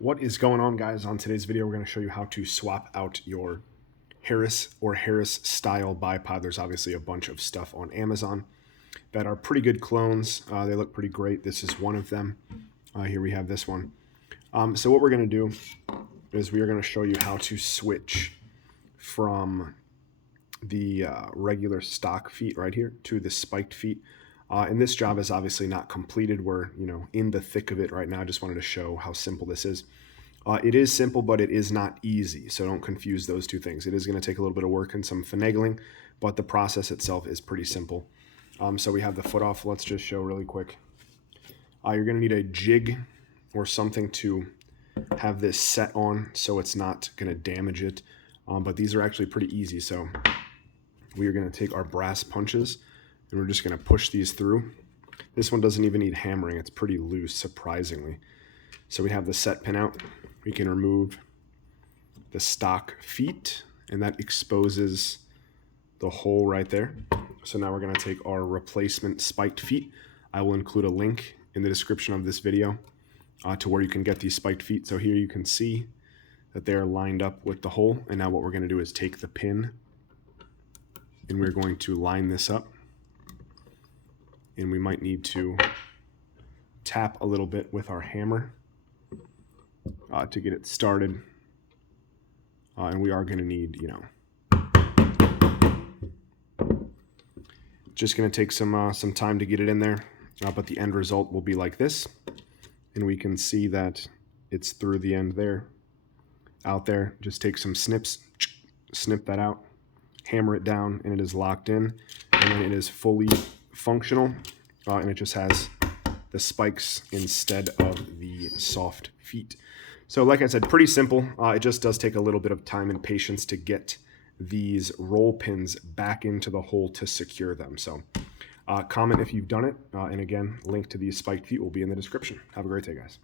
What is going on, guys? On today's video, we're going to show you how to swap out your Harris or Harris style bipod. There's obviously a bunch of stuff on Amazon that are pretty good clones. They look pretty great. This is one of them. Here we have this one. So what we're going to do is we are going to show you how to switch from the regular stock feet right here to the spiked feet. And this job is obviously not completed. We're in the thick of it right now. I just wanted to show how simple this is. It is simple, but it is not easy. So don't confuse those two things. It is going to take a little bit of work and some finagling, but the process itself is pretty simple. So we have the foot off. Let's just show really quick. You're going to need a jig or something to have this set on so it's not going to damage it. But these are actually pretty easy. So we are going to take our brass punches and we're just going to push these through. This one doesn't even need hammering. It's pretty loose, surprisingly. So we have the set pin out. We can remove the stock feet, and that exposes the hole right there. So now we're going to take our replacement spiked feet. I will include a link in the description of this video to where you can get these spiked feet. So here you can see that they're lined up with the hole. And now what we're going to do is take the pin and we're going to line this up. And we might need to tap a little bit with our hammer to get it started. And we are going to need, just going to take some time to get it in there. But the end result will be like this. And we can see that it's through the end there. Out there, just take some snips, snip that out, hammer it down, and it is locked in. And then it is fully functional, and it just has the spikes instead of the soft feet. So like I said, pretty simple. It just does take a little bit of time and patience to get these roll pins back into the hole to secure them. So comment if you've done it, and again, link to these spiked feet will be in the description. Have a great day, guys.